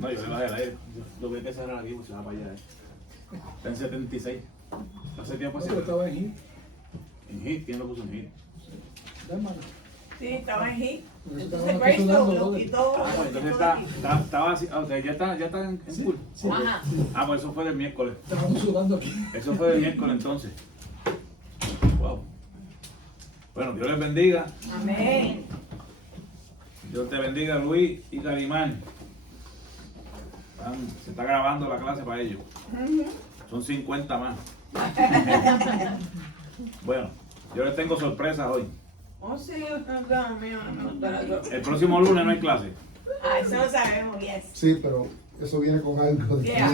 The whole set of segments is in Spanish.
No, yo le bajé el aire. Yo vi que cerrar aquí, pues se va para allá. Está en 76. Hace tiempo así. Estaba en HIT. En HIT, ¿quién lo puso en HIT? Sí, estaba en HIT. Entonces Entonces Grace lo quitó. Ah, pues entonces estaba así. O sea, ya está en full. Sí. Ajá. Ah, pues eso fue del miércoles. Estábamos sudando aquí. Eso fue del miércoles entonces. Wow. Bueno, Dios les bendiga. Amén. Dios te bendiga, Luis y Carimán. Se está grabando la clase para ellos. Son 50 más. Bueno, yo les tengo sorpresas hoy. Oh, sí, Dios mío, no. El próximo lunes no hay clase. Ah, eso lo sabemos, yes. Sí, pero eso viene con algo de Yeah.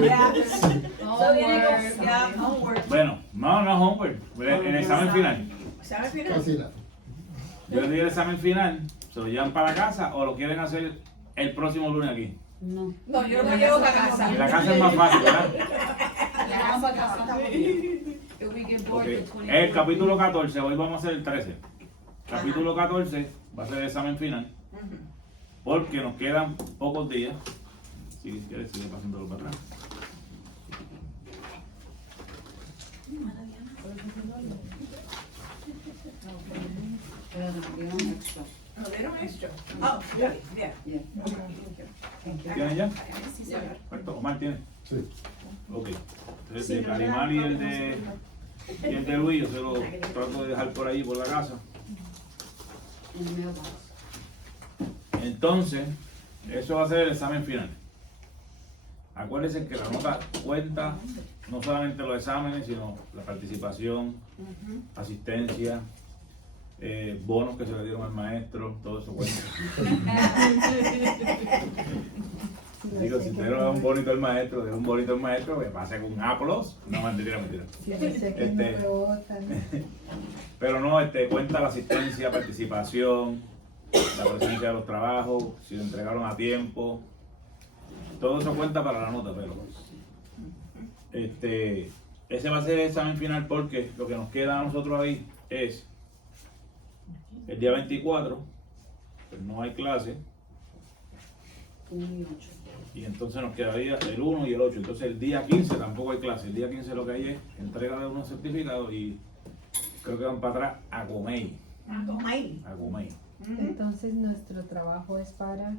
Yeah. Eso viene con homework. Bueno, no homework. El examen final. ¿Sabes final? casi nada. Yo les digo el examen final. ¿Se lo llevan para casa o lo quieren hacer el próximo lunes aquí? No. No, yo no me llevo para casa. En la casa es más fácil, ¿verdad? Ok. El capítulo 14, hoy vamos a hacer el 13. Capítulo 14 va a ser el examen final. Porque nos quedan pocos días. Si quieres, sigue pasándolo para atrás. ¿No dieron esto? Oh, yeah, yeah. ¿Tienen ya? Sí, señor. Perfecto. Omar tiene. Sí. Ok. Entonces, el de Carimán y el de Luis, yo se lo trato de dejar por ahí, por la casa. Entonces, eso va a ser el examen final. Acuérdense que la nota cuenta no solamente los exámenes, sino la participación, asistencia, bonos que se le dieron al maestro, todo eso cuenta. Digo, si usted no da un bonito al maestro, de un bonito al maestro, que pase con un aplauso. No, mentira. Pero no, cuenta la asistencia, participación, la presencia de los trabajos, si lo entregaron a tiempo. Todo eso cuenta para la nota, pero ese va a ser el examen final porque lo que nos queda a nosotros ahí es el día 24, pues no hay clase. Y entonces nos quedaría el 1 y el 8. Entonces el día 15 tampoco hay clase. El día 15 lo que hay es entrega de unos certificados y creo que van para atrás a Comey. A Comey. Entonces nuestro trabajo es para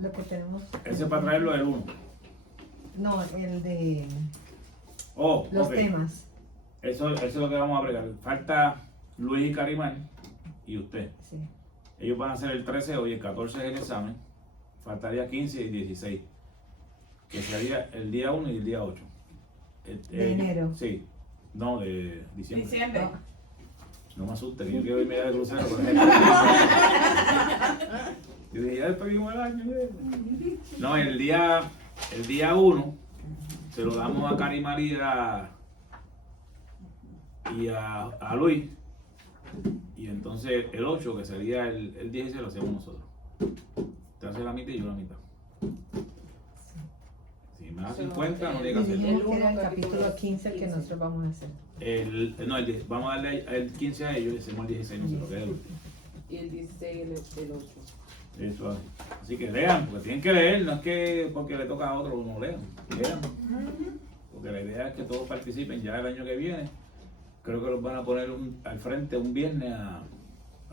lo que tenemos. Ese es para traerlo el 1. No, el de Oh, los ok. temas. Eso es lo que vamos a bregar. Falta Luis y Carimán y usted. Sí. Ellos van a hacer el 13 hoy, el 14 es el examen. Faltaría 15 y 16. Que sería el día 1 y el día 8. De enero. Sí. No, de diciembre. Diciembre. No me asuste, que yo quiero irme ya de crucero. Yo dije, ya despedimos el año. No, el día 1 se lo damos a Cari María y a Luis. Y entonces el 8, que sería el 10, lo hacemos nosotros. Usted hace la mitad y yo la mitad. Si me da 50, no Y diga hacerlo. dijimos que era el capítulo 15 que nosotros vamos a hacer. El 10, vamos a darle el 15 a ellos y hacemos el 16 nosotros, que es el último. Y el 16 el 8. Eso es. Así que lean, porque tienen que leer, no es que porque le toca a otro no lean. Lean. Porque la idea es que todos participen ya el año que viene. Creo que los van a poner al frente un viernes a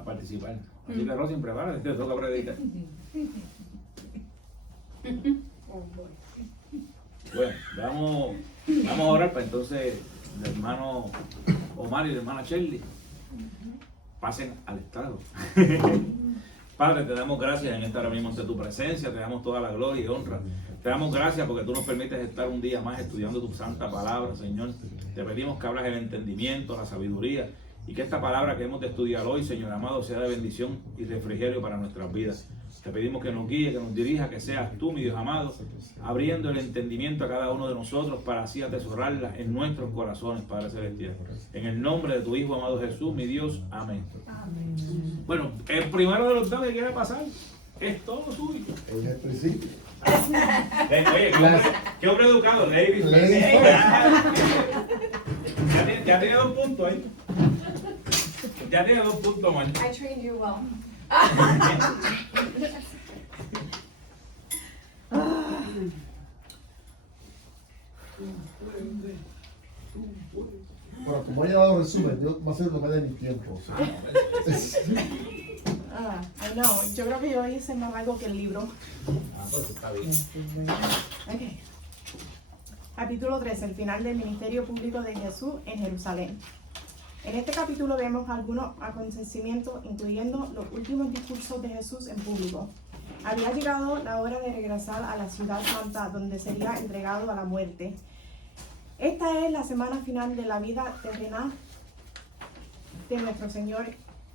participar. Así que Rosy, prepárate, te toca predicar. Bueno, vamos a orar para entonces el hermano Omar y la hermana Shirley pasen al estrado. Padre, te damos gracias en esta hora mismo ante tu presencia, te damos toda la gloria y honra. Te damos gracias porque tú nos permites estar un día más estudiando tu santa palabra, Señor. Te pedimos que abras el entendimiento, la sabiduría y que esta palabra que hemos de estudiar hoy, Señor amado, sea de bendición y refrigerio para nuestras vidas. Te pedimos que nos guíe, que nos dirija, que seas tú, mi Dios amado, abriendo el entendimiento a cada uno de nosotros para así atesorarla en nuestros corazones, Padre Celestial. En el nombre de tu Hijo amado Jesús, mi Dios. Amén. Bueno, el primero de los dos que quiere pasar es todo tuyo. Es el principio. Oye, qué hombre educado, ladies. Ladies Ya tiene 2 puntos ahí. Ya tiene 2 puntos, man. I trained you well. Bueno, como haya dado resumen, yo más o menos me dé mi tiempo. O sea, I know. Yo creo que yo hice más algo que el libro. Pues está bien. Okay. Capítulo 3, el final del ministerio público de Jesús en Jerusalén. En este capítulo vemos algunos acontecimientos, incluyendo los últimos discursos de Jesús en público. Había llegado la hora de regresar a la ciudad santa, donde sería entregado a la muerte. Esta es la semana final de la vida terrenal de nuestro Señor,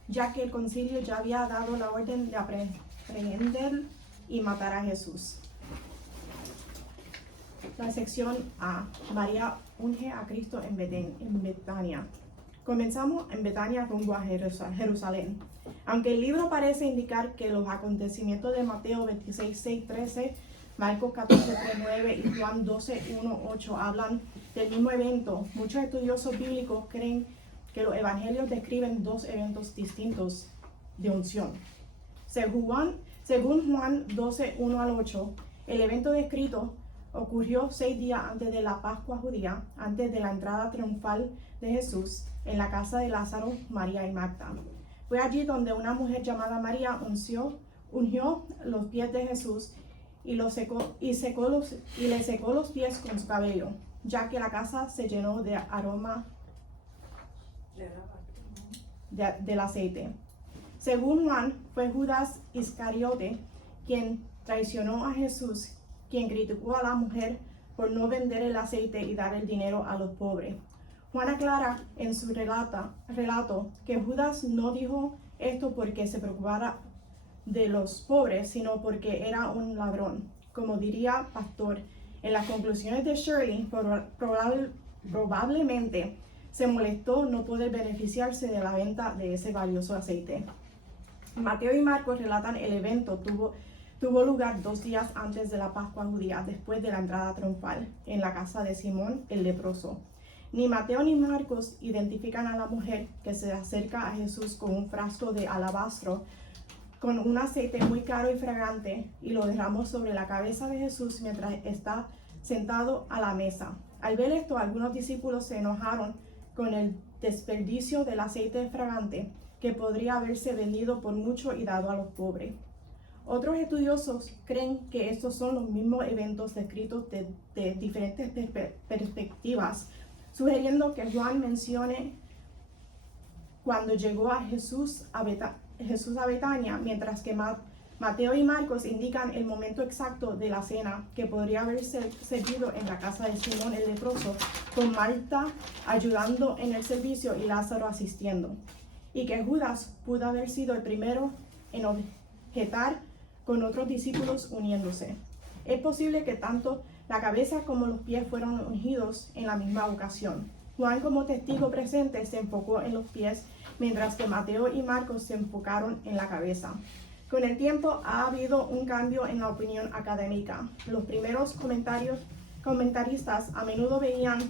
ya que el concilio ya había dado la orden de aprehender y matar a Jesús. La sección A. María unge a Cristo en Betania. Comenzamos en Betania rumbo a Jerusalén. Aunque el libro parece indicar que los acontecimientos de Mateo 26, 6, 13, Marcos 14, 3, 9 y Juan 12, 1, 8 hablan del mismo evento, muchos estudiosos bíblicos creen que los evangelios describen dos eventos distintos de unción. Según Juan 12, 1 al 8, el evento descrito ocurrió 6 días antes de la Pascua judía, antes de la entrada triunfal de Jesús en la casa de Lázaro, María y Marta. Fue allí donde una mujer llamada María ungió los pies de Jesús y le secó los pies con su cabello, ya que la casa se llenó de aroma del aceite. Según Juan, fue Judas Iscariote quien traicionó a Jesús, quien criticó a la mujer por no vender el aceite y dar el dinero a los pobres. Juan aclara en su relato que Judas no dijo esto porque se preocupara de los pobres, sino porque era un ladrón. Como diría Pastor, en las conclusiones de Shirley, probablemente se molestó no poder beneficiarse de la venta de ese valioso aceite. Mateo y Marcos relatan el evento tuvo lugar 2 días antes de la Pascua judía, después de la entrada triunfal, en la casa de Simón el leproso. Ni Mateo ni Marcos identifican a la mujer que se acerca a Jesús con un frasco de alabastro con un aceite muy caro y fragante y lo derramó sobre la cabeza de Jesús mientras está sentado a la mesa. Al ver esto, algunos discípulos se enojaron con el desperdicio del aceite fragante que podría haberse vendido por mucho y dado a los pobres. Otros estudiosos creen que estos son los mismos eventos descritos de diferentes perspectivas, sugiriendo que Juan mencione cuando llegó a Jesús a Betania, mientras que Mateo y Marcos indican el momento exacto de la cena, que podría haberse servido en la casa de Simón el leproso, con Marta ayudando en el servicio y Lázaro asistiendo, y que Judas pudo haber sido el primero en objetar con otros discípulos uniéndose. Es posible que tanto la cabeza como los pies fueron ungidos en la misma ocasión. Juan, como testigo presente, se enfocó en los pies, mientras que Mateo y Marcos se enfocaron en la cabeza. Con el tiempo ha habido un cambio en la opinión académica. Los primeros comentaristas a menudo veían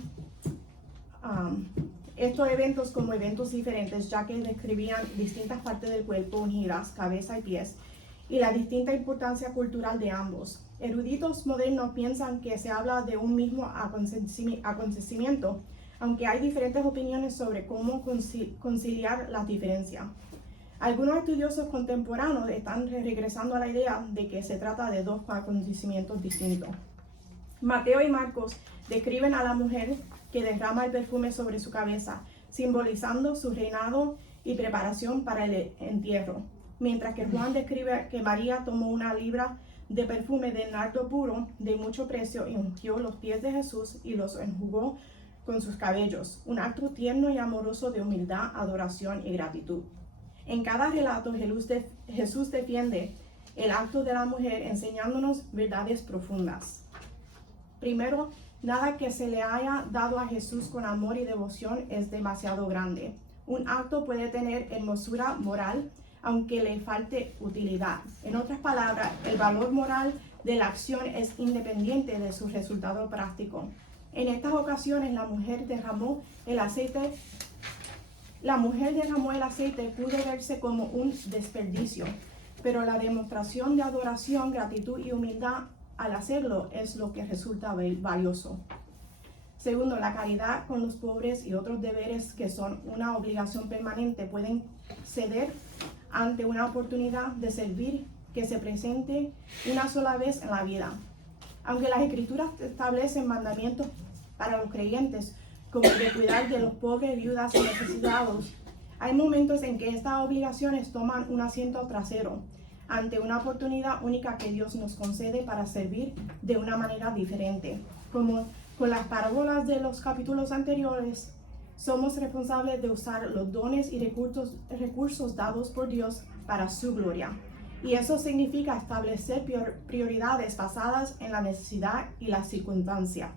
estos eventos como eventos diferentes, ya que describían distintas partes del cuerpo unidas, cabeza y pies, y la distinta importancia cultural de ambos. Eruditos modernos piensan que se habla de un mismo acontecimiento, aunque hay diferentes opiniones sobre cómo conciliar las diferencias. Algunos estudiosos contemporáneos están regresando a la idea de que se trata de 2 acontecimientos distintos. Mateo y Marcos describen a la mujer que derrama el perfume sobre su cabeza, simbolizando su reinado y preparación para el entierro, mientras que Juan describe que María tomó 1 libra de perfume de nardo puro de mucho precio y ungió los pies de Jesús y los enjugó con sus cabellos, un acto tierno y amoroso de humildad, adoración y gratitud. En cada relato, Jesús defiende el acto de la mujer enseñándonos verdades profundas. Primero, nada que se le haya dado a Jesús con amor y devoción es demasiado grande. Un acto puede tener hermosura moral, aunque le falte utilidad. En otras palabras, el valor moral de la acción es independiente de su resultado práctico. En estas ocasiones, la mujer derramó el aceite pudo verse como un desperdicio, pero la demostración de adoración, gratitud y humildad al hacerlo es lo que resulta valioso. Segundo, la caridad con los pobres y otros deberes que son una obligación permanente pueden ceder ante una oportunidad de servir que se presente una sola vez en la vida. Aunque las Escrituras establecen mandamientos para los creyentes, como el de cuidar de los pobres, viudas y necesitados, hay momentos en que estas obligaciones toman un asiento trasero ante una oportunidad única que Dios nos concede para servir de una manera diferente. Como con las parábolas de los capítulos anteriores, somos responsables de usar los dones y recursos dados por Dios para su gloria. Y eso significa establecer prioridades basadas en la necesidad y la circunstancia.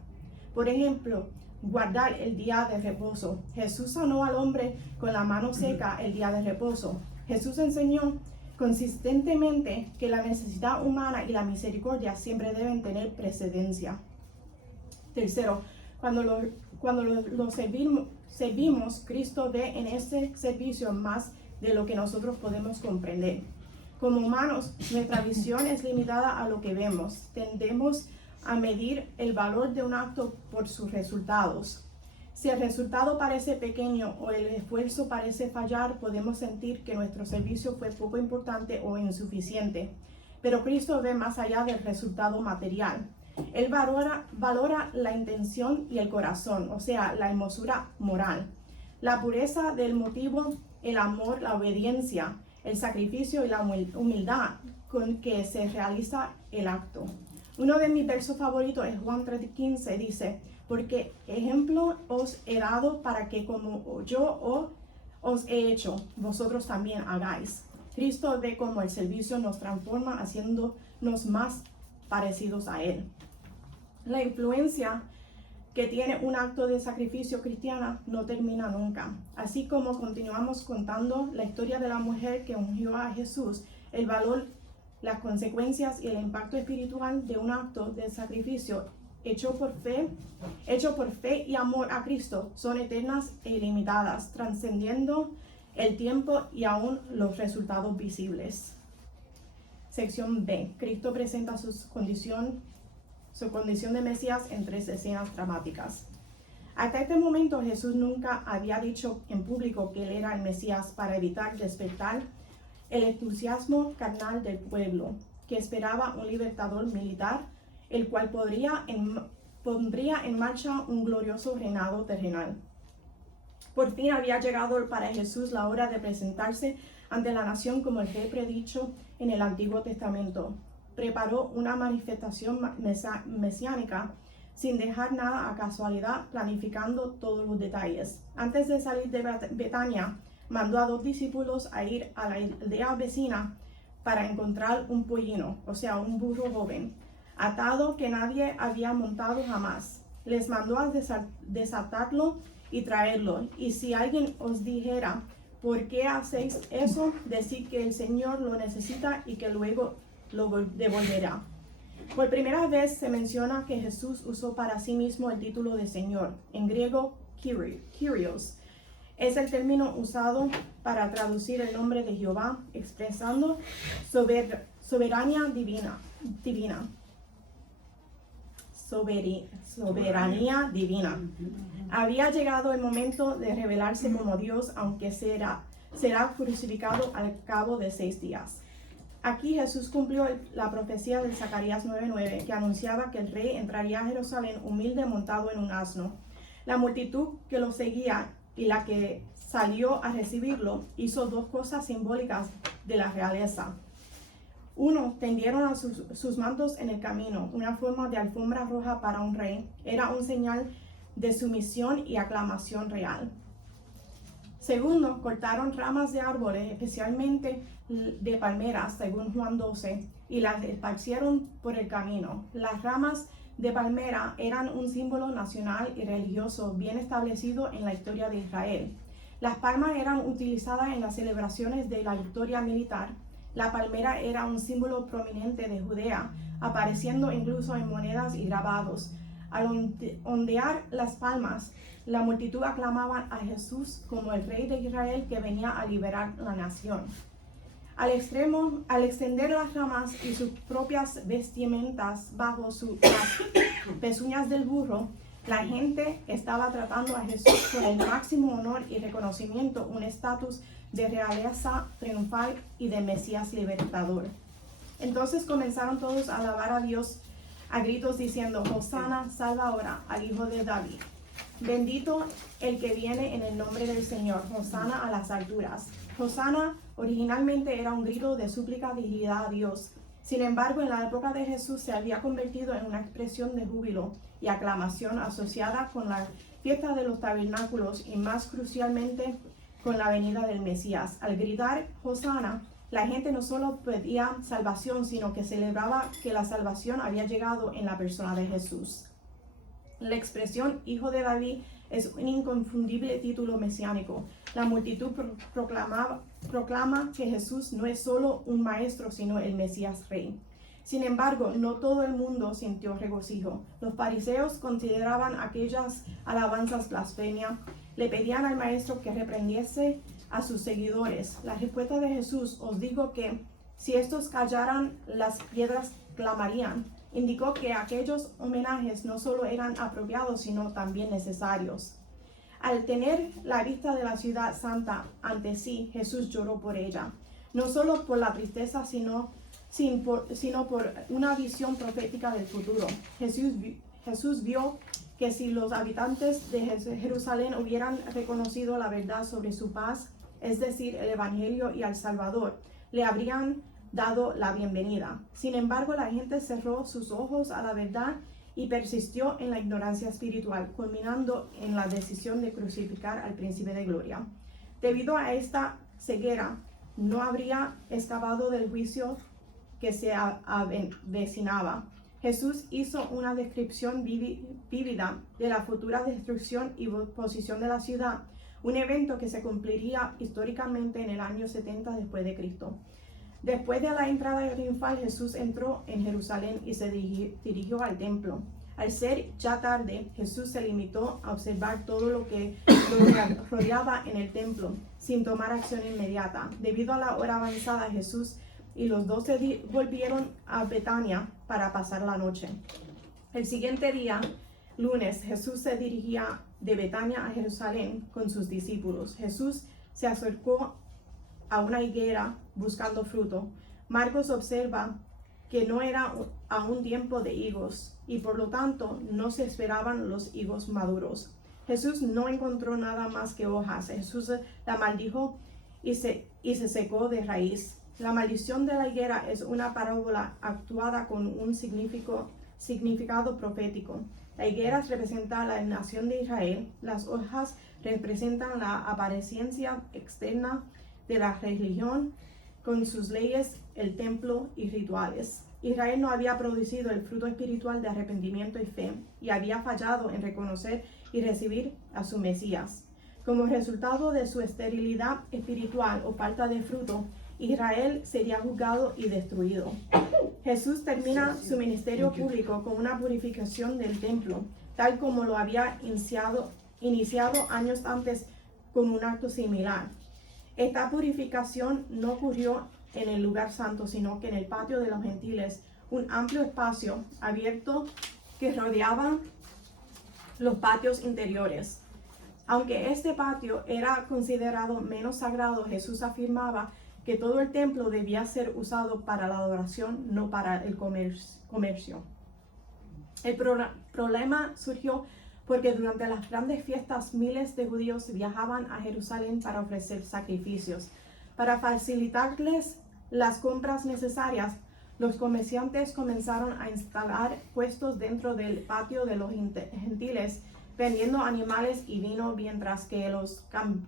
Por ejemplo, guardar el día de reposo. Jesús sanó al hombre con la mano seca el día de reposo. Jesús enseñó consistentemente que la necesidad humana y la misericordia siempre deben tener precedencia. Tercero, cuando lo servimos, Cristo ve en este servicio más de lo que nosotros podemos comprender. Como humanos, nuestra visión es limitada a lo que vemos. Tendemos a medir el valor de un acto por sus resultados. Si el resultado parece pequeño o el esfuerzo parece fallar, podemos sentir que nuestro servicio fue poco importante o insuficiente. Pero Cristo ve más allá del resultado material. Él valora la intención y el corazón, o sea, la hermosura moral, la pureza del motivo, el amor, la obediencia, el sacrificio y la humildad con que se realiza el acto. Uno de mis versos favoritos es Juan 3:15, dice: porque ejemplo os he dado para que como yo os he hecho, vosotros también hagáis. Cristo ve cómo el servicio nos transforma, haciéndonos más parecidos a Él. La influencia que tiene un acto de sacrificio cristiana no termina nunca. Así como continuamos contando la historia de la mujer que ungió a Jesús, el valor, las consecuencias y el impacto espiritual de un acto de sacrificio hecho por fe y amor a Cristo son eternas e ilimitadas, trascendiendo el tiempo y aún los resultados visibles. Sección B. Cristo presenta su condición de Mesías en 3 escenas dramáticas. Hasta este momento Jesús nunca había dicho en público que Él era el Mesías para evitar despertar el entusiasmo carnal del pueblo, que esperaba un libertador militar, el cual pondría en marcha un glorioso reinado terrenal. Por fin había llegado para Jesús la hora de presentarse ante la nación como el rey predicho en el Antiguo Testamento. Preparó una manifestación mesiánica sin dejar nada a casualidad, planificando todos los detalles. Antes de salir de Betania, mandó a 2 discípulos a ir a la aldea vecina para encontrar un pollino, o sea, un burro joven, atado que nadie había montado jamás. Les mandó a desatarlo y traerlo. Y si alguien os dijera: ¿por qué hacéis eso?, decid que el Señor lo necesita y que luego lo devolverá. Por primera vez se menciona que Jesús usó para sí mismo el título de Señor. En griego, Kyrios es el término usado para traducir el nombre de Jehová, expresando soberanía divina. Soberanía divina. Había llegado el momento de revelarse como Dios, aunque será crucificado al cabo de 6 días. Aquí Jesús cumplió la profecía de Zacarías 9:9, que anunciaba que el rey entraría a Jerusalén humilde montado en un asno. La multitud que lo seguía y la que salió a recibirlo hizo 2 cosas simbólicas de la realeza. 1, tendieron a sus mantos en el camino. Una forma de alfombra roja para un rey era un señal de sumisión y aclamación real. 2, cortaron ramas de árboles, especialmente de palmeras, según Juan 12, y las esparcieron por el camino. Las ramas de palmera eran un símbolo nacional y religioso bien establecido en la historia de Israel. Las palmas eran utilizadas en las celebraciones de la victoria militar. La palmera era un símbolo prominente de Judea, apareciendo incluso en monedas y grabados. Al ondear las palmas, la multitud aclamaba a Jesús como el rey de Israel que venía a liberar la nación. Al extender las ramas y sus propias vestimentas bajo las pezuñas del burro, la gente estaba tratando a Jesús con el máximo honor y reconocimiento, un estatus de realeza triunfal y de Mesías libertador. Entonces comenzaron todos a alabar a Dios a gritos diciendo: Hosana, salva ahora al hijo de David. Bendito el que viene en el nombre del Señor, Hosana a las alturas. Hosana originalmente era un grito de súplica dirigida a Dios. Sin embargo, en la época de Jesús se había convertido en una expresión de júbilo y aclamación asociada con la fiesta de los tabernáculos y más crucialmente con la venida del Mesías. Al gritar Hosana, la gente no solo pedía salvación, sino que celebraba que la salvación había llegado en la persona de Jesús. La expresión Hijo de David es un inconfundible título mesiánico. La multitud proclama que Jesús no es solo un maestro, sino el Mesías Rey. Sin embargo, no todo el mundo sintió regocijo. Los fariseos consideraban aquellas alabanzas blasfemia. Le pedían al maestro que reprendiese a sus seguidores. La respuesta de Jesús: os digo que si estos callaran, las piedras clamarían. Indicó que aquellos homenajes no solo eran apropiados, sino también necesarios. Al tener la vista de la ciudad santa ante sí, Jesús lloró por ella, no solo por la tristeza, sino por una visión profética del futuro. Jesús vio que si los habitantes de Jerusalén hubieran reconocido la verdad sobre su paz, es decir, el Evangelio y al Salvador, le habrían dado la bienvenida. Sin embargo, la gente cerró sus ojos a la verdad y persistió en la ignorancia espiritual, culminando en la decisión de crucificar al Príncipe de Gloria. Debido a esta ceguera, no habría escapado del juicio que se avecinaba. Jesús hizo una descripción vívida de la futura destrucción y posición de la ciudad, un evento que se cumpliría históricamente en el año 70 después de Cristo. Después de la entrada triunfal, Jesús entró en Jerusalén y se dirigió al templo. Al ser ya tarde, Jesús se limitó a observar todo lo que lo rodeaba en el templo, sin tomar acción inmediata. Debido a la hora avanzada, Jesús y los 12 volvieron a Betania para pasar la noche. El siguiente día, lunes, Jesús se dirigía de Betania a Jerusalén con sus discípulos. Jesús se acercó a una higuera buscando fruto. Marcos observa que no era aún tiempo de higos y por lo tanto no se esperaban los higos maduros. Jesús no encontró nada más que hojas. Jesús la maldijo y se secó de raíz. La maldición de la higuera es una parábola actuada con un significado profético. La higuera representa la nación de Israel. Las hojas representan la apariencia externa de la religión con sus leyes, el templo y rituales. Israel no había producido el fruto espiritual de arrepentimiento y fe y había fallado en reconocer y recibir a su Mesías. Como resultado de su esterilidad espiritual o falta de fruto, Israel sería juzgado y destruido. Jesús termina su ministerio público con una purificación del templo, tal como lo había iniciado años antes con un acto similar. Esta purificación no ocurrió en el lugar santo, sino que en el patio de los gentiles, un amplio espacio abierto que rodeaba los patios interiores. Aunque este patio era considerado menos sagrado, Jesús afirmaba que todo el templo debía ser usado para la adoración, no para el comercio. El problema surgió porque durante las grandes fiestas miles de judíos viajaban a Jerusalén para ofrecer sacrificios. Para facilitarles las compras necesarias, los comerciantes comenzaron a instalar puestos dentro del patio de los gentiles, vendiendo animales y vino, mientras que los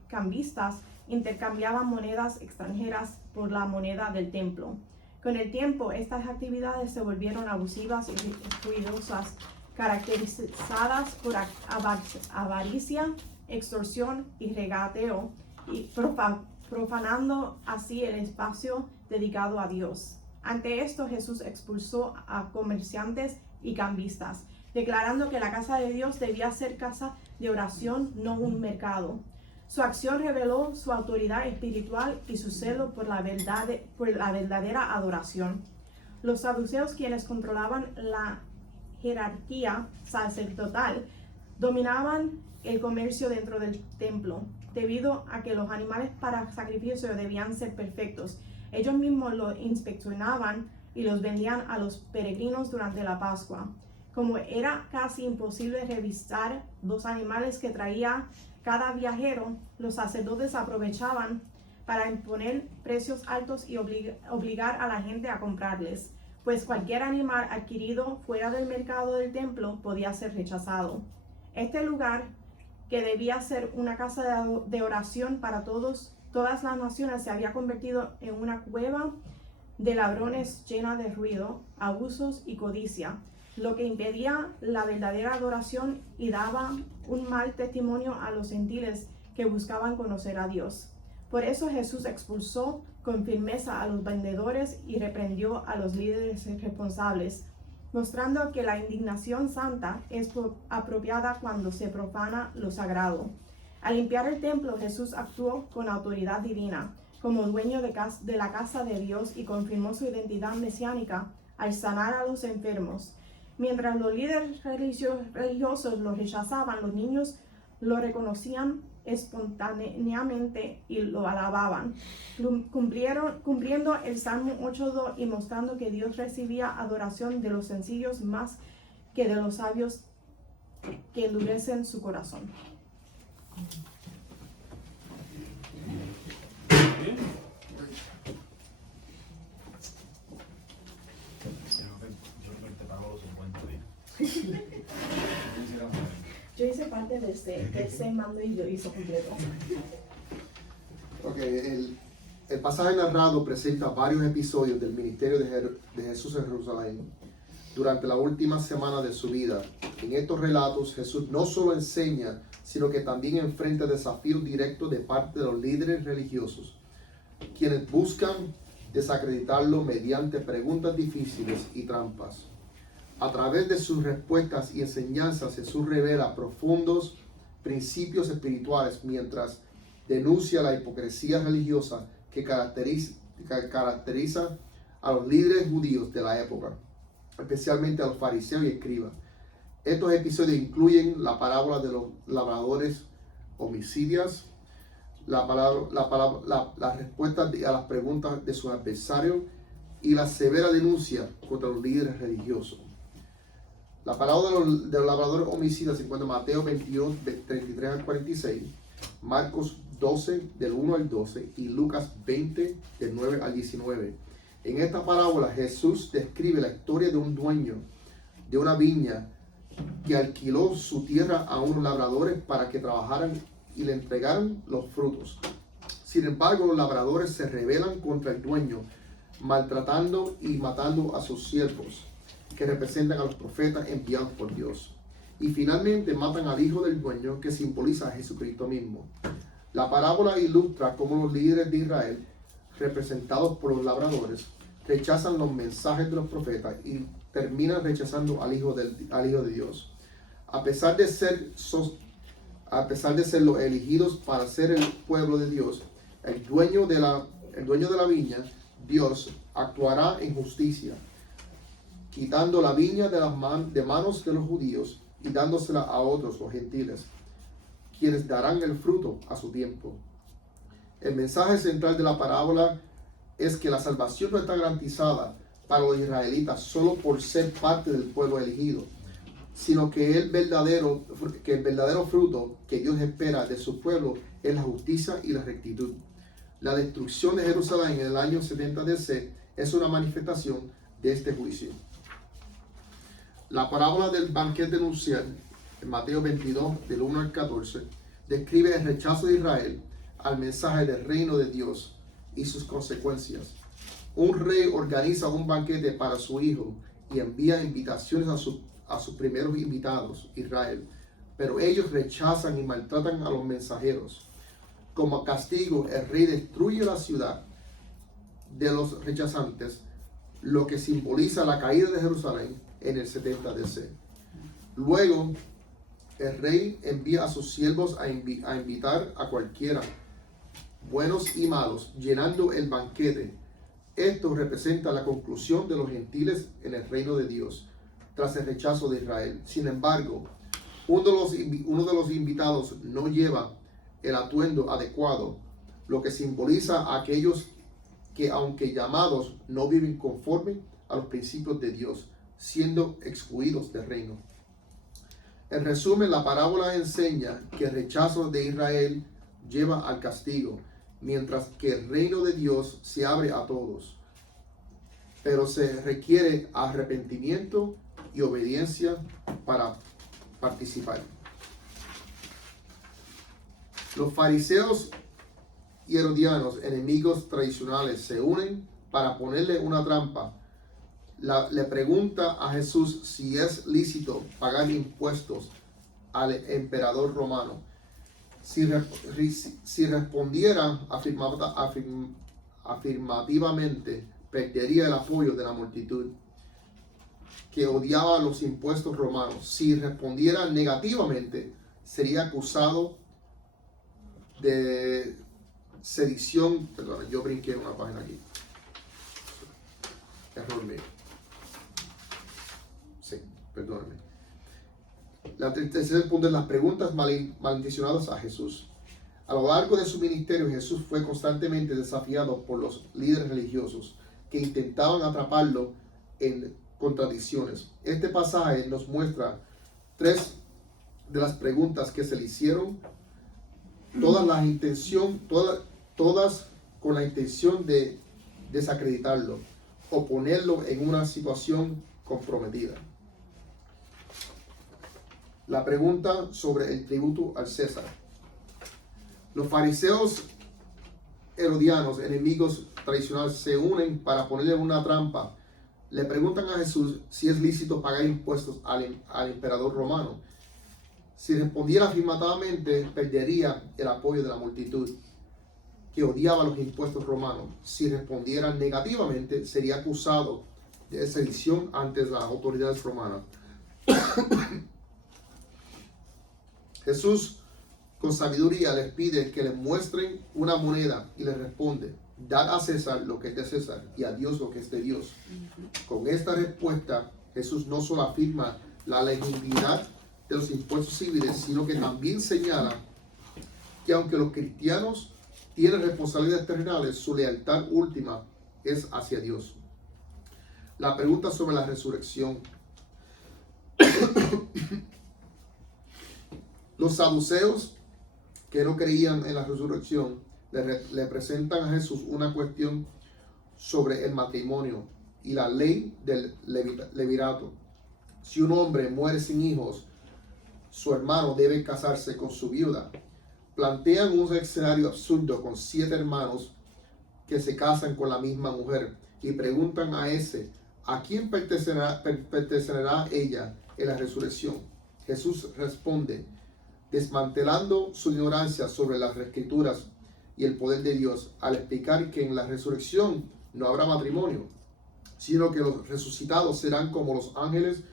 cambistas intercambiaban monedas extranjeras por la moneda del templo. Con el tiempo, estas actividades se volvieron abusivas y ruidosas, caracterizadas por avaricia, extorsión y regateo, y profanando así el espacio dedicado a Dios. Ante esto, Jesús expulsó a comerciantes y cambistas, declarando que la casa de Dios debía ser casa de oración, no un mercado. Su acción reveló su autoridad espiritual y su celo por la verdadera adoración. Los saduceos, quienes controlaban la jerarquía sacerdotal, dominaban el comercio dentro del templo, debido a que los animales para sacrificio debían ser perfectos. Ellos mismos los inspeccionaban y los vendían a los peregrinos durante la Pascua. Como era casi imposible revisar los animales que traía cada viajero, los sacerdotes aprovechaban para imponer precios altos y obligar a la gente a comprarles, pues cualquier animal adquirido fuera del mercado del templo podía ser rechazado. Este lugar, que debía ser una casa de oración para todas las naciones, se había convertido en una cueva de ladrones llena de ruido, abusos y codicia, lo que impedía la verdadera adoración y daba un mal testimonio a los gentiles que buscaban conocer a Dios. Por eso Jesús expulsó con firmeza a los vendedores y reprendió a los líderes responsables, mostrando que la indignación santa es apropiada cuando se profana lo sagrado. Al limpiar el templo, Jesús actuó con autoridad divina, como dueño de la casa de Dios, y confirmó su identidad mesiánica al sanar a los enfermos. Mientras los líderes religiosos lo rechazaban, los niños lo reconocían espontáneamente y lo alababan, cumpliendo el Salmo 8:2 y mostrando que Dios recibía adoración de los sencillos más que de los sabios que endurecen su corazón. Bien. Yo creo que te pago los 50 días. Yo hice parte de ese mando y lo hizo completo. Ok, el pasaje narrado presenta varios episodios del ministerio de Jesús en Jerusalén durante la última semana de su vida. En estos relatos, Jesús no solo enseña, sino que también enfrenta desafíos directos de parte de los líderes religiosos, quienes buscan desacreditarlo mediante preguntas difíciles y trampas. A través de sus respuestas y enseñanzas, Jesús revela profundos principios espirituales mientras denuncia la hipocresía religiosa que caracteriza a los líderes judíos de la época, especialmente a los fariseos y escribas. Estos episodios incluyen la parábola de los labradores homicidas, las respuestas a las preguntas de sus adversarios y la severa denuncia contra los líderes religiosos. La parábola de los labradores homicidas se encuentra en Mateo 22, 33 al 46, Marcos 12, del 1 al 12 y Lucas 20, del 9 al 19. En esta parábola Jesús describe la historia de un dueño de una viña que alquiló su tierra a unos labradores para que trabajaran y le entregaran los frutos. Sin embargo, los labradores se rebelan contra el dueño, maltratando y matando a sus siervos, que representan a los profetas enviados por Dios. Y finalmente matan al hijo del dueño, que simboliza a Jesucristo mismo. La parábola ilustra cómo los líderes de Israel, representados por los labradores, rechazan los mensajes de los profetas y terminan rechazando al Hijo de Dios. A pesar de ser los elegidos para ser el pueblo de Dios, el dueño de la viña, Dios, actuará en justicia, quitando la viña de manos de los judíos y dándosela a otros, los gentiles, quienes darán el fruto a su tiempo. El mensaje central de la parábola es que la salvación no está garantizada para los israelitas solo por ser parte del pueblo elegido, sino que el verdadero fruto que Dios espera de su pueblo es la justicia y la rectitud. La destrucción de Jerusalén en el año 70 DC es una manifestación de este juicio. La parábola del banquete nupcial, en Mateo 22, del 1 al 14, describe el rechazo de Israel al mensaje del reino de Dios y sus consecuencias. Un rey organiza un banquete para su hijo y envía invitaciones a sus primeros invitados, Israel, pero ellos rechazan y maltratan a los mensajeros. Como castigo, el rey destruye la ciudad de los rechazantes, lo que simboliza la caída de Jerusalén en el 70 DC. Luego, El rey envía a sus siervos a invitar a cualquiera, buenos y malos, llenando el banquete. Esto representa la conclusión de los gentiles en el reino de Dios, tras el rechazo de Israel. Sin embargo, uno de los invitados no lleva el atuendo adecuado, lo que simboliza a aquellos que, aunque llamados, no viven conforme a los principios de Dios, siendo excluidos del reino. En resumen, la parábola enseña que el rechazo de Israel lleva al castigo, mientras que el reino de Dios se abre a todos. Pero se requiere arrepentimiento y obediencia para participar. Los fariseos y herodianos, enemigos tradicionales, se unen para ponerle una trampa. Le pregunta a Jesús si es lícito pagar impuestos al emperador romano. Si respondiera afirmativamente, perdería el apoyo de la multitud que odiaba los impuestos romanos. Si respondiera negativamente, sería acusado de sedición. Perdón, yo brinqué una página aquí. Error mío. Sí, perdóname. El tercer punto es las preguntas malintencionadas a Jesús. A lo largo de su ministerio, Jesús fue constantemente desafiado por los líderes religiosos que intentaban atraparlo en contradicciones. Este pasaje nos muestra 3 de las preguntas que se le hicieron, todas con la intención de desacreditarlo o ponerlo en una situación comprometida. La pregunta sobre el tributo al César. Los fariseos herodianos, enemigos tradicionales, se unen para ponerle una trampa. Le preguntan a Jesús si es lícito pagar impuestos al emperador romano. Si respondiera afirmativamente, perdería el apoyo de la multitud que odiaba los impuestos romanos. Si respondiera negativamente, sería acusado de sedición ante las autoridades romanas. Jesús, con sabiduría, les pide que le muestren una moneda y les responde: dad a César lo que es de César y a Dios lo que es de Dios. Con esta respuesta, Jesús no solo afirma la legitimidad de los impuestos civiles, sino que también señala que aunque los cristianos tienen responsabilidades terrenales, su lealtad última es hacia Dios. La pregunta sobre la resurrección. Los saduceos, que no creían en la resurrección, le presentan a Jesús una cuestión sobre el matrimonio y la ley del levirato. Si un hombre muere sin hijos, su hermano debe casarse con su viuda. Plantean un escenario absurdo con 7 hermanos que se casan con la misma mujer y preguntan ¿a quién pertenecerá ella en la resurrección? Jesús responde, desmantelando su ignorancia sobre las escrituras y el poder de Dios, al explicar que en la resurrección no habrá matrimonio, sino que los resucitados serán como los ángeles.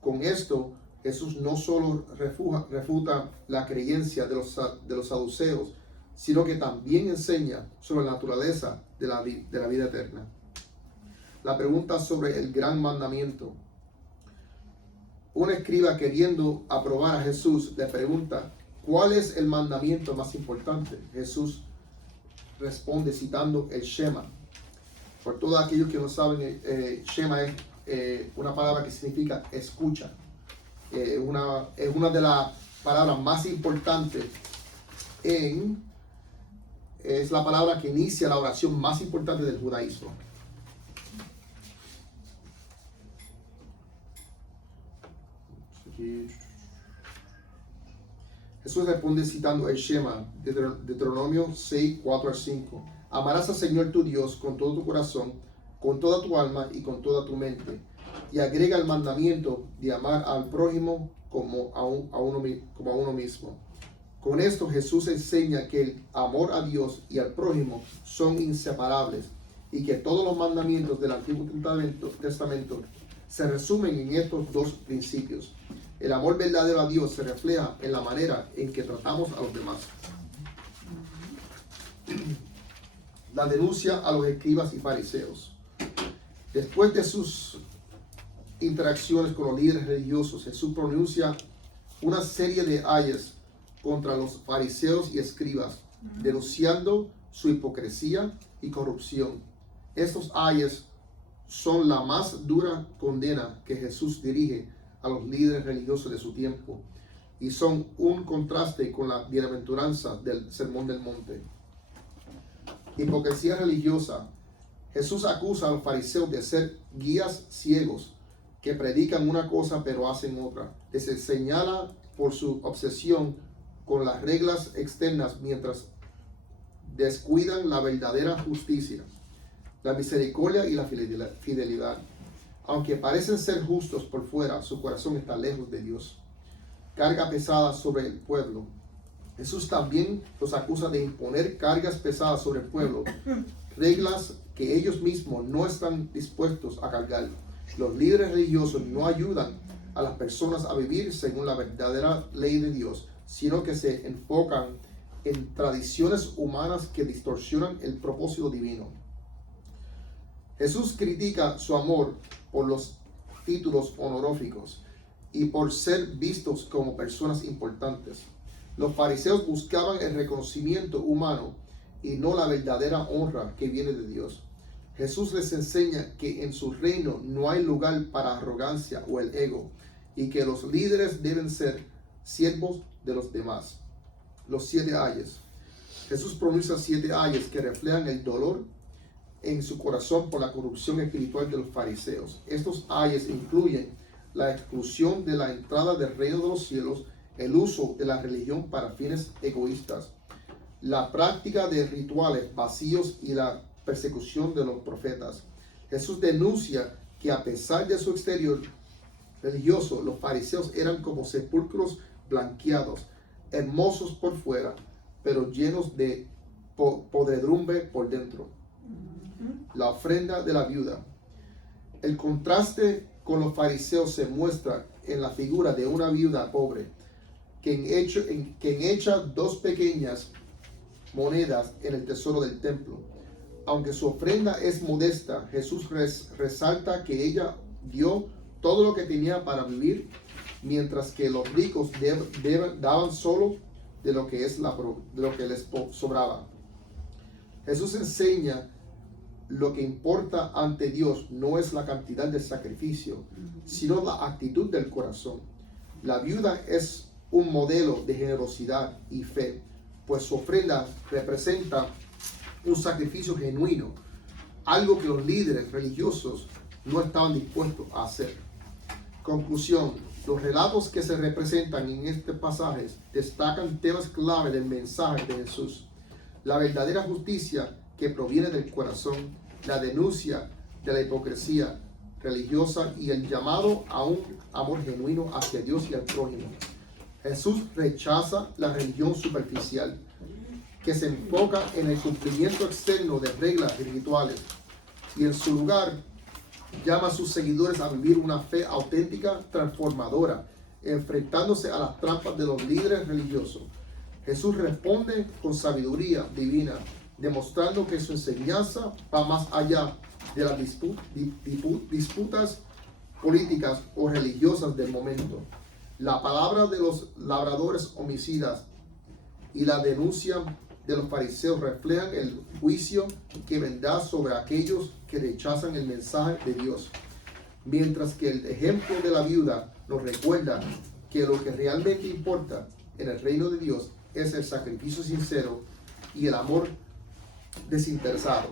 Con esto, Jesús no solo refuta la creencia de los saduceos, sino que también enseña sobre la naturaleza de la vida eterna. La pregunta sobre el gran mandamiento. Un escriba, queriendo aprobar a Jesús, le pregunta: ¿cuál es el mandamiento más importante? Jesús responde citando el Shema. Por todos aquellos que no saben, Shema es una palabra que significa escucha. Es una de las palabras más importantes es la palabra que inicia la oración más importante del judaísmo. Jesús responde citando el Shema, Deuteronomio 6, 4 al 5. Amarás al Señor tu Dios con todo tu corazón, con toda tu alma y con toda tu mente. Y agrega el mandamiento de amar al prójimo como a uno mismo. Con esto Jesús enseña que el amor a Dios y al prójimo son inseparables y que todos los mandamientos del Antiguo Testamento se resumen en estos 2 principios. El amor verdadero a Dios se refleja en la manera en que tratamos a los demás. La denuncia a los escribas y fariseos. Después de sus interacciones con los líderes religiosos, Jesús pronuncia una serie de ayes contra los fariseos y escribas, denunciando su hipocresía y corrupción. Estos ayes son la más dura condena que Jesús dirige a los líderes religiosos de su tiempo y son un contraste con la bienaventuranza del Sermón del Monte. Hipocresía religiosa. Jesús acusa a los fariseos de ser guías ciegos que predican una cosa pero hacen otra. Les señala por su obsesión con las reglas externas mientras descuidan la verdadera justicia, la misericordia y la fidelidad. Aunque parecen ser justos por fuera, su corazón está lejos de Dios. Carga pesada sobre el pueblo. Jesús también los acusa de imponer cargas pesadas sobre el pueblo, reglas que ellos mismos no están dispuestos a cargar. Los líderes religiosos no ayudan a las personas a vivir según la verdadera ley de Dios, sino que se enfocan en tradiciones humanas que distorsionan el propósito divino. Jesús critica su amor por los títulos honoríficos y por ser vistos como personas importantes. Los fariseos buscaban el reconocimiento humano y no la verdadera honra que viene de Dios. Jesús les enseña que en su reino no hay lugar para arrogancia o el ego y que los líderes deben ser siervos de los demás. Los 7 ayes. Jesús pronuncia 7 ayes que reflejan el dolor en su corazón por la corrupción espiritual de los fariseos. Estos ayes incluyen la exclusión de la entrada del reino de los cielos, el uso de la religión para fines egoístas, la práctica de rituales vacíos y la persecución de los profetas. Jesús denuncia que a pesar de su exterior religioso, los fariseos eran como sepulcros blanqueados, hermosos por fuera, pero llenos de podredumbre por dentro. La ofrenda de la viuda. El contraste con los fariseos se muestra en la figura de una viuda pobre, quien echa 2 pequeñas monedas en el tesoro del templo. Aunque su ofrenda es modesta, Jesús resalta que ella dio todo lo que tenía para vivir, mientras que los ricos daban solo de lo que les sobraba. Jesús enseña lo que importa ante Dios no es la cantidad de sacrificio, sino la actitud del corazón. La viuda es un modelo de generosidad y fe, pues su ofrenda representa un sacrificio genuino, algo que los líderes religiosos no estaban dispuestos a hacer. Conclusión. Los relatos que se representan en este pasaje destacan temas clave del mensaje de Jesús: la verdadera justicia que proviene del corazón, la denuncia de la hipocresía religiosa y el llamado a un amor genuino hacia Dios y al prójimo. Jesús rechaza la religión superficial, que se enfoca en el cumplimiento externo de reglas y rituales, y en su lugar llama a sus seguidores a vivir una fe auténtica, transformadora, enfrentándose a las trampas de los líderes religiosos. Jesús responde con sabiduría divina, demostrando que su enseñanza va más allá de las disputas políticas o religiosas del momento. La palabra de los labradores homicidas y la denuncia de los fariseos reflejan el juicio que vendrá sobre aquellos que rechazan el mensaje de Dios, mientras que el ejemplo de la viuda nos recuerda que lo que realmente importa en el reino de Dios es el sacrificio sincero y el amor desinteresado.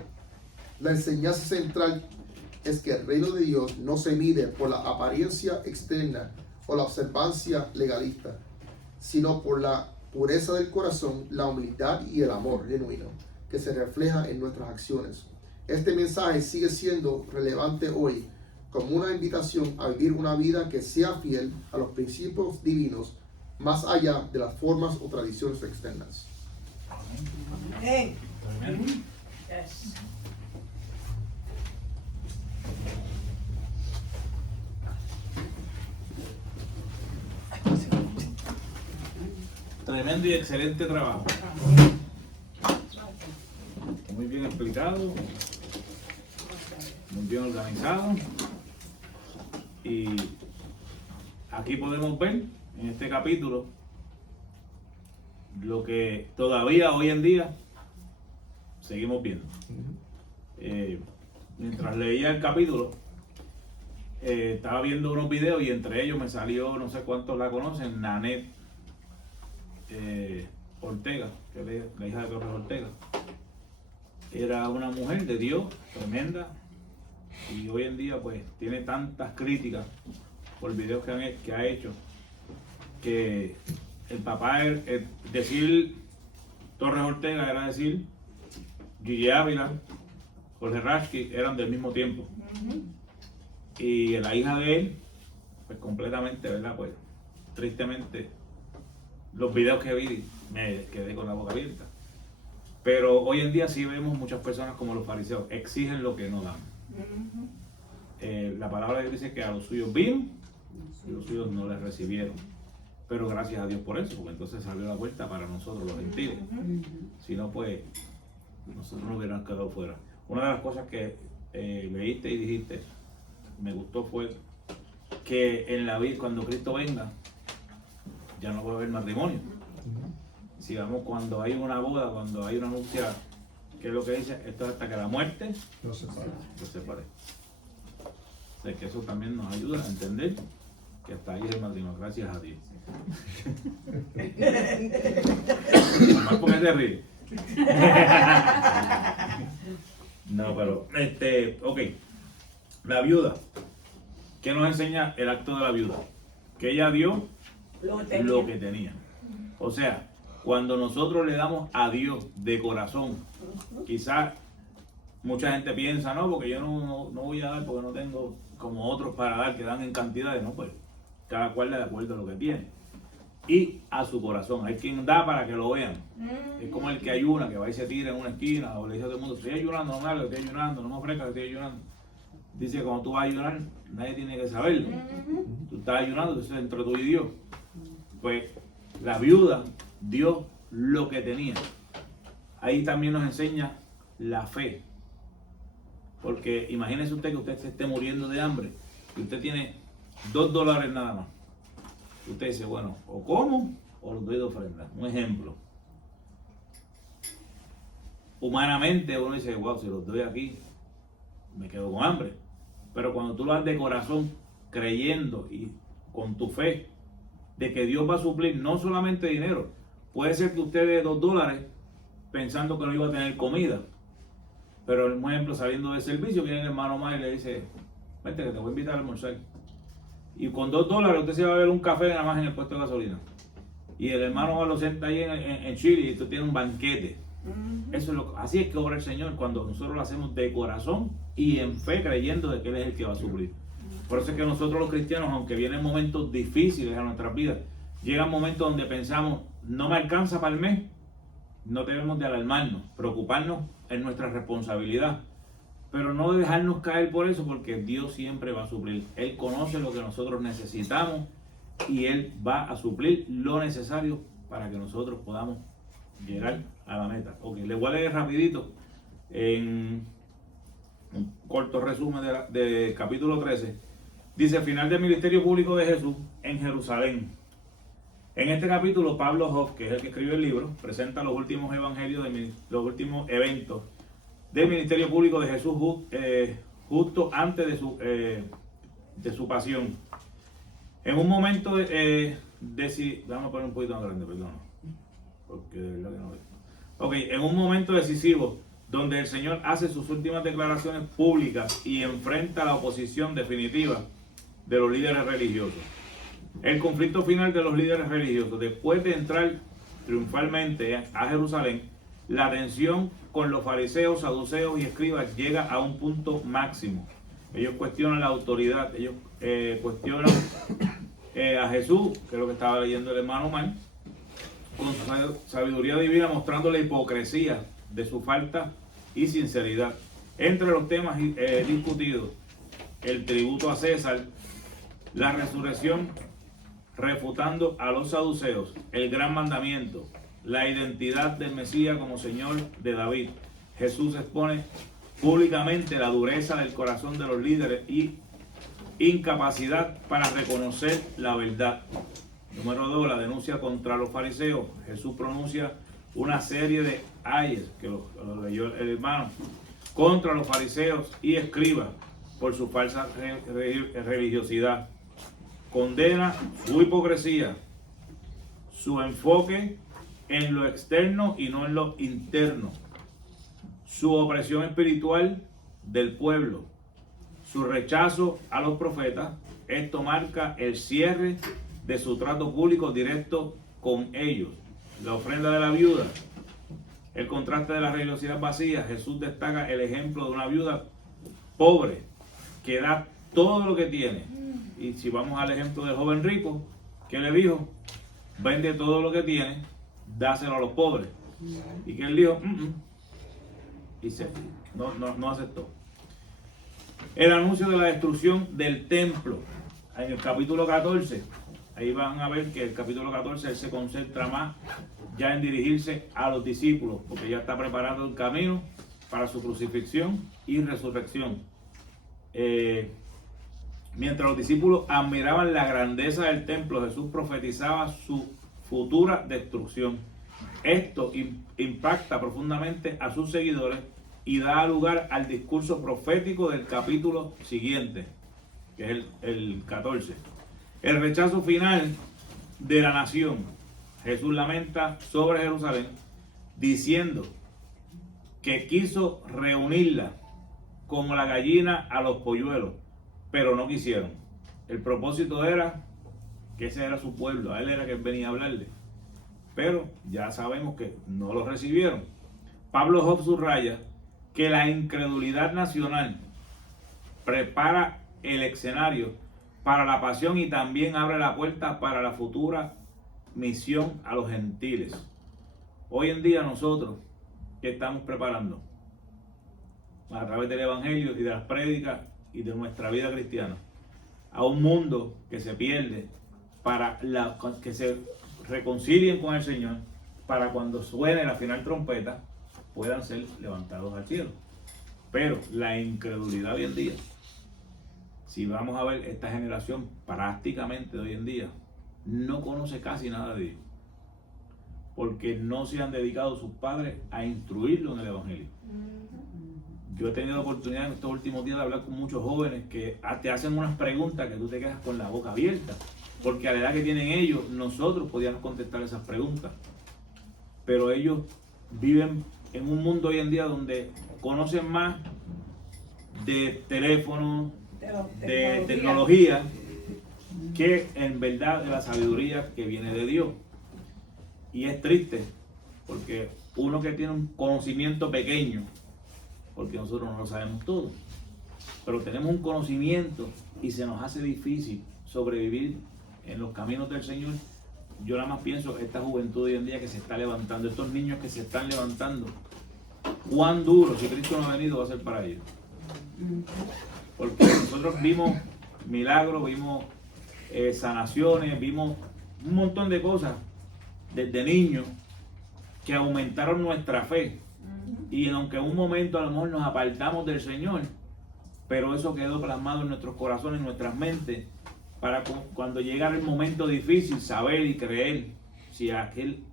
La enseñanza central es que el reino de Dios no se mide por la apariencia externa o la observancia legalista, sino por la pureza del corazón, la humildad y el amor genuino que se refleja en nuestras acciones. Este mensaje sigue siendo relevante hoy como una invitación a vivir una vida que sea fiel a los principios divinos, más allá de las formas o tradiciones externas. Hey. Amén. Yes. tremendo y excelente trabajo. Muy bien explicado, muy bien organizado. Y aquí podemos ver en este capítulo lo que todavía hoy en día seguimos viendo. Mientras leía el capítulo, estaba viendo unos videos y entre ellos me salió, no sé cuántos la conocen, Nanette Ortega, que es la hija de Torres Ortega. Era una mujer de Dios, tremenda, y hoy en día pues tiene tantas críticas por videos que ha hecho, que el papá, decir Torres Ortega era decir Gigi Ávila, Jorge Rashki eran del mismo tiempo. Y la hija de él, pues completamente, ¿verdad? Pues tristemente, los videos que vi me quedé con la boca abierta. Pero hoy en día sí vemos muchas personas como los fariseos, exigen lo que no dan. La palabra de Dios dice que a los suyos vino y los suyos no les recibieron. Pero gracias a Dios por eso, porque entonces salió la vuelta para nosotros los gentiles. Si no, pues nosotros nos hubiéramos quedado fuera. Una de las cosas que leíste y dijiste, me gustó, fue que en la vida, cuando Cristo venga, ya no va a haber matrimonio. Sigamos, cuando hay una boda, cuando hay una nupcia, ¿qué es lo que dice? Esto es hasta que la muerte No se para. los separe. O sea, que eso también nos ayuda a entender que hasta ahí es el matrimonio, gracias a Dios. Nomás porque te ríes. No, pero, ok. La viuda. ¿Qué nos enseña el acto de la viuda? Que ella dio lo que tenía. O sea, cuando nosotros le damos a Dios de corazón, quizás mucha gente piensa, no, porque yo no voy a dar porque no tengo como otros para dar que dan en cantidades, no, pues cada cual le da de acuerdo a lo que tiene. Y a su corazón, hay quien da para que lo vean. Es como el que ayuna, que va y se tira en una esquina o le dice a todo el mundo, estoy ayunando, no me hables, estoy ayunando, no me ofrezcas que estoy ayunando. Dice, cuando tú vas a ayunar, nadie tiene que saberlo. Tú estás ayunando, entonces entre tú y Dios. Pues la viuda dio lo que tenía. Ahí también nos enseña la fe. Porque imagínese usted que usted se esté muriendo de hambre y usted tiene $2 nada más. Usted dice, bueno, o como o los doy de ofrenda. Un ejemplo. Humanamente uno dice, wow, si los doy aquí, me quedo con hambre. Pero cuando tú lo das de corazón, creyendo y con tu fe de que Dios va a suplir no solamente dinero, puede ser que usted dé $2 pensando que no iba a tener comida. Pero, por ejemplo, saliendo del servicio, viene el hermano más y le dice, vente que te voy a invitar a almorzar. Y con $2 usted se va a ver un café nada más en el puesto de gasolina. Y el hermano lo sienta ahí en Chile y usted tiene un banquete. Eso es así es que obra el Señor cuando nosotros lo hacemos de corazón y en fe, creyendo de que Él es el que va a suplir. Por eso es que nosotros los cristianos, aunque vienen momentos difíciles en nuestras vidas, llegan momentos donde pensamos, no me alcanza para el mes, no debemos de alarmarnos, preocuparnos en nuestra responsabilidad, pero no dejarnos caer por eso, porque Dios siempre va a suplir. Él conoce lo que nosotros necesitamos y Él va a suplir lo necesario para que nosotros podamos llegar a la meta. Ok, les voy a leer rapidito en un corto resumen de capítulo 13. Dice, final del ministerio público de Jesús en Jerusalén. En este capítulo, Pablo Hoff, que es el que escribe el libro, presenta los últimos evangelios, los últimos eventos del ministerio público de Jesús justo antes de su pasión. En un momento vamos a poner un poquito más grande, perdón, porque de verdad que no veo. Ok, en un momento decisivo donde el Señor hace sus últimas declaraciones públicas y enfrenta la oposición definitiva de los líderes religiosos. El conflicto final de los líderes religiosos, después de entrar triunfalmente a Jerusalén, la tensión con los fariseos, saduceos y escribas llega a un punto máximo. Ellos cuestionan la autoridad, ellos cuestionan a Jesús, que es lo que estaba leyendo el hermano Omar, con su sabiduría divina, mostrando la hipocresía de su falta y sinceridad. Entre los temas discutidos, el tributo a César, la resurrección refutando a los saduceos el gran mandamiento, la identidad del Mesías como Señor de David. Jesús expone públicamente la dureza del corazón de los líderes y incapacidad para reconocer la verdad. Número 2, la denuncia contra los fariseos. Jesús pronuncia una serie de ayes, que lo leyó el hermano, contra los fariseos y escribas por su falsa religiosidad. Condena su hipocresía, su enfoque en lo externo y no en lo interno, su opresión espiritual del pueblo, su rechazo a los profetas. Esto marca el cierre de su trato público directo con ellos. La ofrenda de la viuda, el contraste de la religiosidad vacía. Jesús destaca el ejemplo de una viuda pobre que da todo lo que tiene. Y si vamos al ejemplo del joven rico, ¿qué le dijo? Vende todo lo que tiene, dáselo a los pobres. Y que él dijo, y no aceptó. El anuncio de la destrucción del templo, en el capítulo 14, ahí van a ver que el capítulo 14 él se concentra más ya en dirigirse a los discípulos, porque ya está preparando el camino para su crucifixión y resurrección. Mientras los discípulos admiraban la grandeza del templo, Jesús profetizaba su futura destrucción. Esto impacta profundamente a sus seguidores y da lugar al discurso profético del capítulo siguiente, que es el 14. El rechazo final de la nación. Jesús lamenta sobre Jerusalén diciendo que quiso reunirla como la gallina a los polluelos, pero no quisieron. El propósito era que ese era su pueblo, a él era que él venía a hablarle, pero ya sabemos que no lo recibieron. Pablo Hobbes subraya que la incredulidad nacional prepara el escenario para la pasión y también abre la puerta para la futura misión a los gentiles. Hoy en día nosotros, ¿qué estamos preparando? A través del evangelio y de las prédicas y de nuestra vida cristiana, a un mundo que se pierde para que se reconcilien con el Señor, para cuando suene la final trompeta puedan ser levantados al cielo. Pero la incredulidad hoy en día, si vamos a ver esta generación prácticamente de hoy en día, no conoce casi nada de Dios, porque no se han dedicado sus padres a instruirlo en el evangelio. Yo he tenido la oportunidad en estos últimos días de hablar con muchos jóvenes que te hacen unas preguntas que tú te quedas con la boca abierta, porque a la edad que tienen ellos, nosotros podíamos contestar esas preguntas, pero ellos viven en un mundo hoy en día donde conocen más de teléfono, de tecnología, que en verdad de la sabiduría que viene de Dios. Y es triste, porque uno que tiene un conocimiento pequeño, porque nosotros no lo sabemos todo, pero tenemos un conocimiento y se nos hace difícil sobrevivir en los caminos del Señor. Yo nada más pienso, esta juventud hoy en día que se está levantando, estos niños que se están levantando, cuán duro, si Cristo no ha venido, va a ser para ellos. Porque nosotros vimos milagros, vimos sanaciones, vimos un montón de cosas desde niños que aumentaron nuestra fe. Y aunque en un momento a lo mejor nos apartamos del Señor, pero eso quedó plasmado en nuestros corazones, en nuestras mentes, para cuando llegara el momento difícil, saber y creer si aquel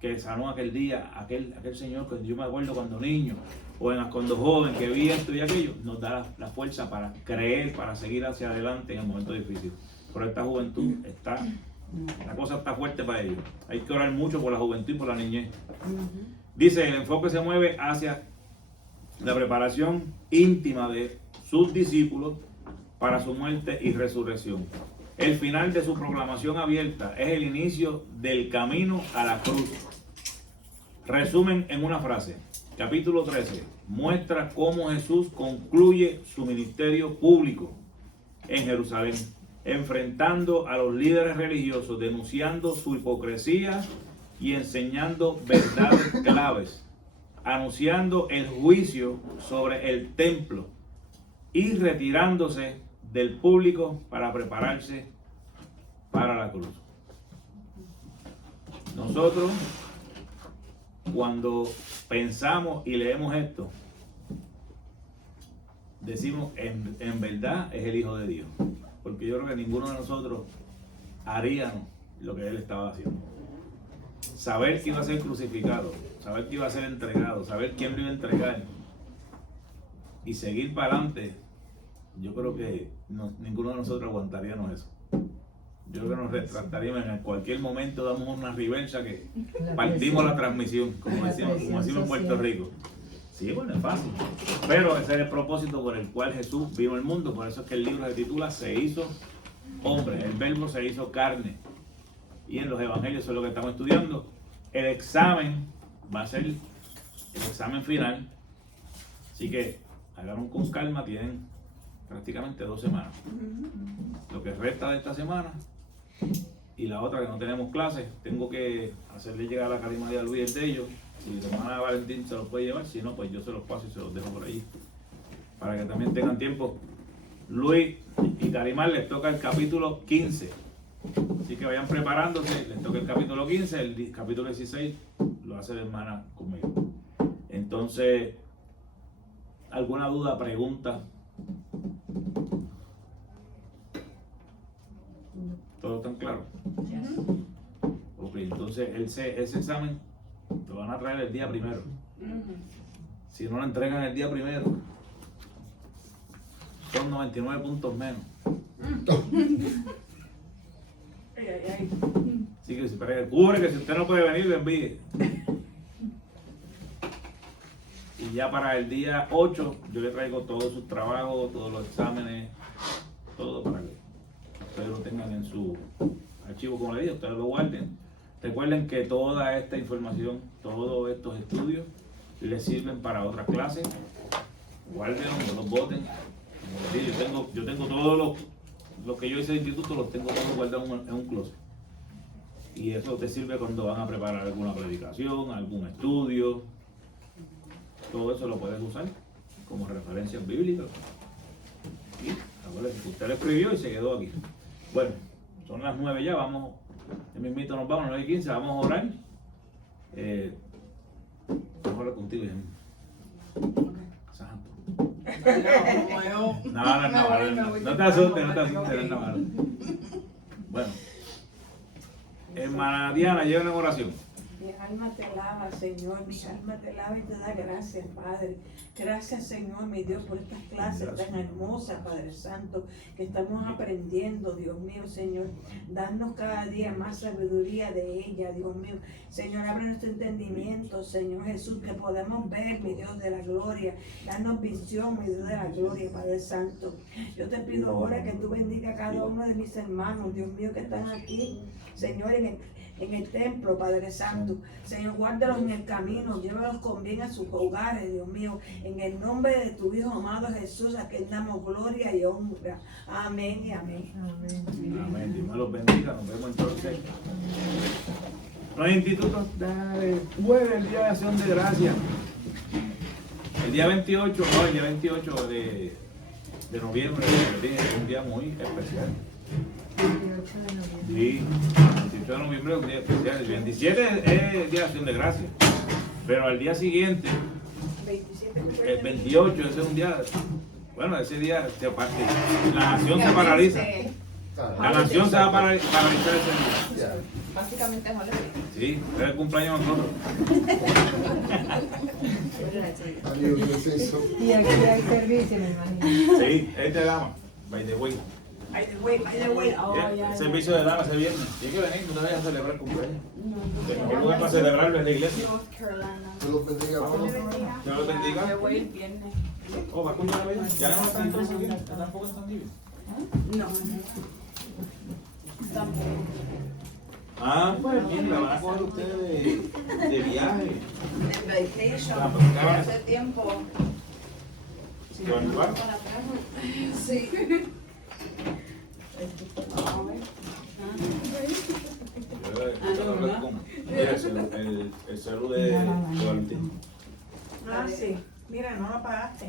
que sanó aquel día, aquel Señor que yo me acuerdo cuando niño, o cuando joven, que vi esto y aquello, nos da la fuerza para creer, para seguir hacia adelante en el momento difícil. Pero esta juventud la cosa está fuerte para ellos. Hay que orar mucho por la juventud y por la niñez. Dice, el enfoque se mueve hacia la preparación íntima de sus discípulos para su muerte y resurrección. El final de su proclamación abierta es el inicio del camino a la cruz. Resumen en una frase. Capítulo 13 muestra cómo Jesús concluye su ministerio público en Jerusalén, enfrentando a los líderes religiosos, denunciando su hipocresía y enseñando verdades claves, anunciando el juicio sobre el templo y retirándose del público para prepararse para la cruz. Nosotros, cuando pensamos y leemos esto, decimos, en verdad es el Hijo de Dios. Porque yo creo que ninguno de nosotros haríamos lo que Él estaba haciendo. Saber que iba a ser crucificado, saber que iba a ser entregado, saber quién lo iba a entregar y seguir para adelante, yo creo que ninguno de nosotros aguantaríamos eso. Yo creo que nos retractaríamos en cualquier momento, damos una reversa que partimos la transmisión, como decimos en Puerto Rico. Sí, bueno, es fácil. Pero ese es el propósito por el cual Jesús vino al mundo. Por eso es que el libro se titula Se hizo hombre. El verbo se hizo carne. Y en los evangelios, eso es lo que estamos estudiando. El examen va a ser el examen final. Así que háganlo con calma. Tienen prácticamente 2 semanas. Lo que resta de esta semana y la otra que no tenemos clases, tengo que hacerle llegar a la Carimaría a Luis de ellos. Si la hermana Valentín se los puede llevar, si no, pues yo se los paso y se los dejo por ahí para que también tengan tiempo. Luis y Carimar les toca el capítulo 15, así que vayan preparándose. Les toca el capítulo 15, el capítulo 16 lo hace la hermana conmigo. Entonces, ¿alguna duda, pregunta? ¿Todo tan claro? Ok, entonces ese examen lo van a traer el día primero. Si no lo entregan el día primero, son 99 puntos menos. Así que cubre que si usted no puede venir, lo envíe. Y ya para el día 8 yo le traigo todos sus trabajos, todos los exámenes, todo para que ustedes lo tengan en su archivo, como le dije, ustedes lo guarden. Recuerden que toda esta información, todos estos estudios les sirven para otras clases. Guárdenlos, no los boten. Como les dije, yo tengo todos los que yo hice de instituto, los tengo todos guardados en un closet. Y eso te sirve cuando van a preparar alguna predicación, algún estudio. Todo eso lo puedes usar como referencias bíblicas. Y acuérdense que usted lo escribió y se quedó aquí. Bueno, son las 9 ya, vamos. Ya mismito nos vamos, 9:15, vamos a orar. Vamos a orar contigo, Jen. Santo. No te asustes, no te asustes, no. Bueno, hermana Diana, lleven en oración. Mi alma te alaba, Señor, mi alma te alaba y te da gracias, Padre. Gracias, Señor, mi Dios, por estas clases tan hermosas, Padre Santo, que estamos aprendiendo, Dios mío, Señor. Danos cada día más sabiduría de ella, Dios mío. Señor, abre nuestro entendimiento, Señor Jesús, que podamos ver, mi Dios de la gloria. Danos visión, mi Dios de la gloria, Padre Santo. Yo te pido ahora que tú bendiga a cada uno de mis hermanos, Dios mío, que están aquí, Señor, en el templo, Padre Santo. Señor, guárdalos en el camino, llévalos con bien a sus hogares, Dios mío. En el nombre de tu Hijo amado Jesús, a quien damos gloria y honra. Amén y amén. Amén. Dios me los bendiga. Nos vemos entonces. Los institutos, bueno, el día de acción de gracias. El día 28, no, el día 28 de noviembre, es un día muy especial. 28 de noviembre. Sí, el 28 de noviembre es un día especial. El 27 es el día de acción de gracias. Pero al día siguiente, el 28, ese es un día, bueno, ese día se parte, la nación se paraliza. La nación se va a paralizar ese día. Básicamente es holiday. Sí, es el cumpleaños de nosotros. Amigo, ¿qué es eso? Y aquí hay servicio, me imagino. Sí, es de dama, by the way. By the way, by the way. El servicio de dama ese viernes. Tiene que venir, no te vayas a celebrar el cumpleaños. El mejor lugar para celebrarlo es la iglesia. Que los bendiga a todos. Dios los bendiga. Me voy el viernes. Oh, va a cumplir la vida. Ya no están entonces aquí. Ya tampoco están vivos. No. Tampoco. Ah, pues bien, la van a coger ustedes de viaje. En vacation. Ah, pues, claro. Hace tiempo. ¿Te van a llevar? Sí. El salud de Valentín. Ah, sí. Mira, no lo pagaste.